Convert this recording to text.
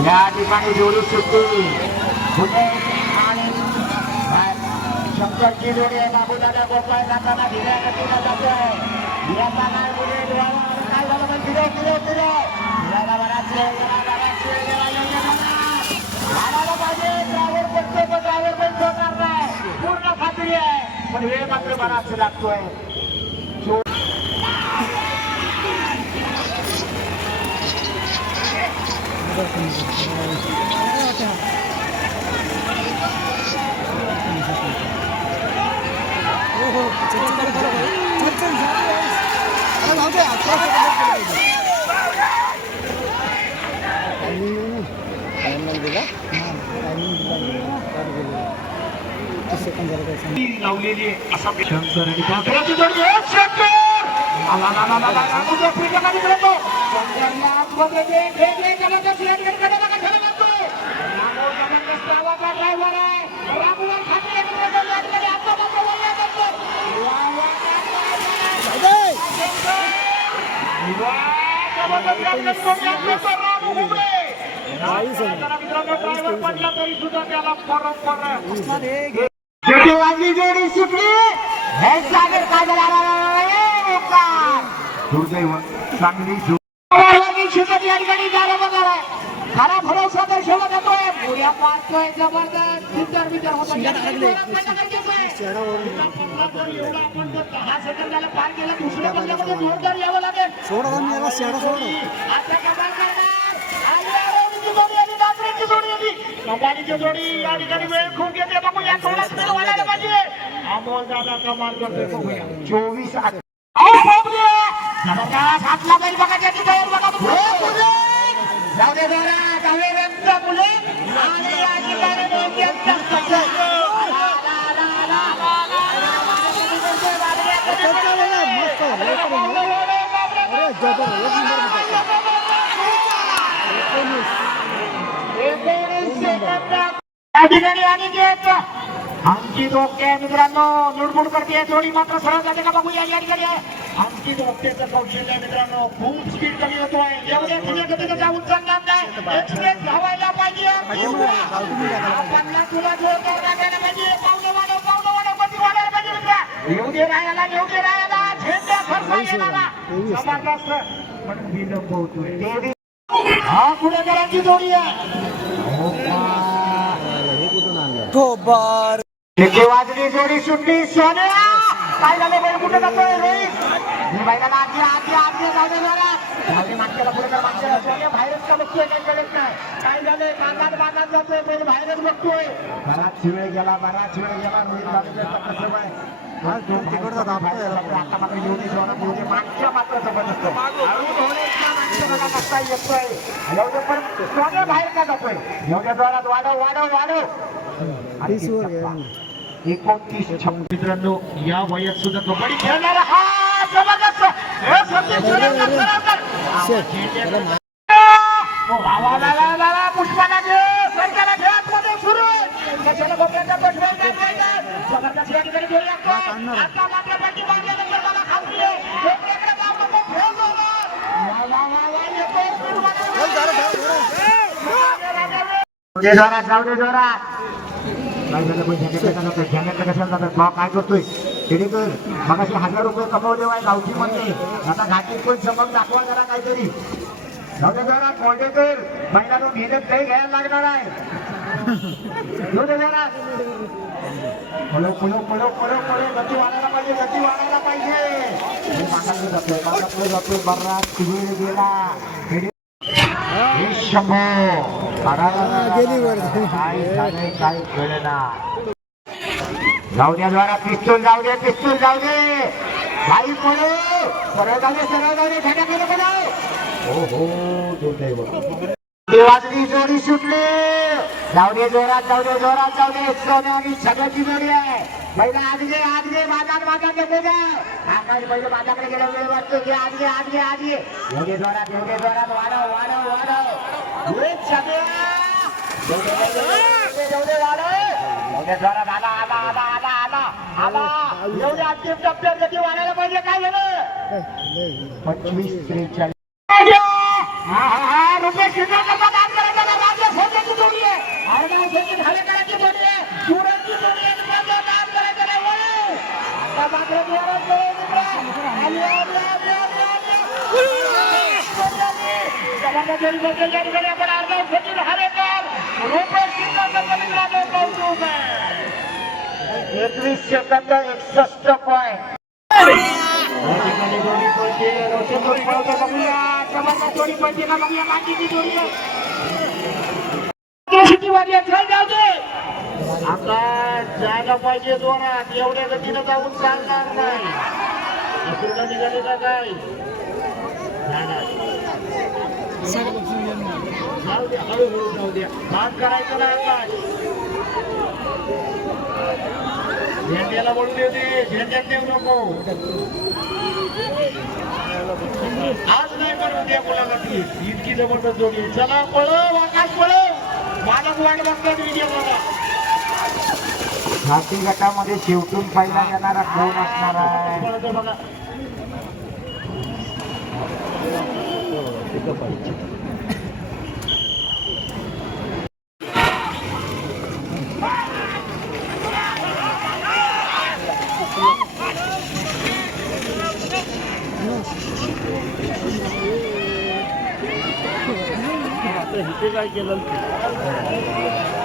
या ठिकाणी जोडी सुट्टी पुणे आणि शंकरची जोडी आहे बाबूदादा गोपाळ जाताना भिड्या गतीला जातोय भिड्याचा नाही पुढे डोळ्यावर काय झालं पण फिरव फिरव फिरव फिरायला बराच वेळ गेला बराच वेळ गेला योग्य झाला झाडायला पाहिजे ड्रायव्हर बनतो पण ड्रायव्हर पण ठेवणार नाही पूर्ण खात्री आहे पण वेळ मात्र बराच लागतोय लावलेली आहे असा शंकर आणि काकराची जोडी आहे, शंकर! आला, आला, आला, आला, आला, उजव्या पिंडाखाली खेळतो. शंकरला आतमध्ये दे, दे, दे, त्याला त्या सिलेंडरकडे नका खेळू लागतो. रामो जबरदस्त आवाजा driver आहे. रामोवर खात्री आहे, मित्रांनो, या ठिकाणी आता मात्र बोलला जातो. वा, वा, वा, वा, वा. वा, जबरदस्त आपलं कोणी आपलं रामो घुमरे. जरा मित्रांनो, driver पडला तरी सुद्धा त्याला बरोबर शेवटी वाजली जोडी सुटली हे सागर काजल दुर्दैव चांगली शिकत या ठिकाणी झालं बघा खरा भरोसा तर शेवट येतोय पुऱ्या पाहतोय जबरदस्त चिंतर बिंतर होतो दहा सेकंदाला पार केला दुसऱ्या बंदामध्ये जोरदार यावं लागेल सोडा मी याला शेडा सोड आता कमाल करणार आणि आरोग्याची जोडी आली नागरिकची जोडी आली कमालीची जोडी या ठिकाणी वेळ खूप घेते बघूया थोडा स्पीड वाढायला पाहिजे अमोल दादा कमाल करतोय बघूया चोवीस आठ अहो, बघूया. जबरदस्त हात लागेल बघा त्याची तयार बघा या ठिकाणी घेत आमची डोके मित्रांनो लुडबुड करते जोडी मात्र सरळ जाते का बघूया या ठिकाणी आमची डोक्याचं कौशल्य मित्रांनो खूप स्पीड कमी होतोय. एवढ्या धीरे गतीने जाऊन चालणार नाही. एक्सप्रेस धावायला पाहिजे. आपणला तुला जोरदार लागायला पाहिजे. पावलं वाढव पावलं वाढव गती वाढायला पाहिजे मित्रा येऊ दे राहायला येऊ दे राहायला. झेंडा खरसा येणारा. जबरदस्त. पण विलंब होतोय. हा पुढे करायची जोडी आहे. तिथे वाजली जोडी? सुटली सोन्या. काय झालं? बैल कुठे जातोय? रोहित. बैलाला आजी आजी आजी जाऊ दे जरा. जाऊ दे मागच्याला पुढे कर मागच्याला सोन्या बाहेरच का बघतोय? काय कळत नाही. काय झालंय मागात मागात जातोय. बैल बाहेरच बघतोय. बराच वेळ गेला बराच वेळ गेला. रोहित कसं तिकडचा आता मात्र जोडी मागच्या मात्र जबरदस्त मागच्या येतोय एवढं पण बाहेर का जातोय? एवढ्या जोरात वाढव आणि. एकोणतीस छप्पन मित्रांनो या वयात सुद्धा कबड्डी खेळणारा हा जबरदस्त हे सतीश सुरेंद्र पुष्पाला घे सरकारला घे आतमध्ये सुरू कशाला नाही पाहिजे. ठिकाणी आता मात्र पाठी मला खात्री जाऊ नको, वा, वा, वा, जाऊ दे जोरात काय झालं पण कशाला जातात काय करतोय खेडेकर मग असे हजार रुपये कमवले आहे गावठी मध्ये आता घाटीत पण चमक दाखवा जरा काहीतरी. जरा कोंडेकर महिलांनो मेहनत काही घ्यायला लागणार आहे. जरा. पळो पळो पळो पळो पळो गती वाढायला पाहिजे गती वाढायला पाहिजे. मागाकडे जातोय मागाकडे जातोय बर्रात गेला. शंभो. काय कळेना. जाऊ द्या द्वारा पिस्तूल जाऊ दे पिस्तूल जाऊ दे. भाई पडो सरळ जाऊ दे सरळ जाऊ दे खड्या केलं पडाव हो हो दुर्दैव. देवाची जोडी सुटली. जाऊ दे जोरात जाऊ दे जोरात जाऊ दे. सोने आणि सगळ्याची जोडी आहे. पहिला आज घे आज घे बाजार बाजार घेते जा. आकाश पहिले बाजारकडे गेला वेळ वाटतो की आज घे आज घे आज घे. एवढे जोरात एवढे जोरात. वाढव वाढव वाढव. सगळ्या जोरात आला आला आला आला आला आला. एवढे अंतिम टप्प्यात गती वाढायला पाहिजे काय झालं? पंचवीस त्रेचाळीस. आपण अर्धा सचिन रुपेश कौतुक एकवीस सेकंद एकसष्ट पॉईंट. आता जायला पाहिजे जोरात. एवढ्या गतीनं जाऊन चालणार नाही. निघाले का काय नाही. द्या हळूहळू जाऊ द्या करायचं नाही आकाश झेंड्याला बोलू दे दे झेंड्यात देऊ नको आज नाही पण उद्या मुलाला ती इतकी जबरदस्त जोडी चला पळव आकाश पळव मालक वाट बघतात विजय बघा हाती गटामध्ये शेवटून पहिला येणारा कोण असणार आहे বুঝতে পারছি हिते काय केलं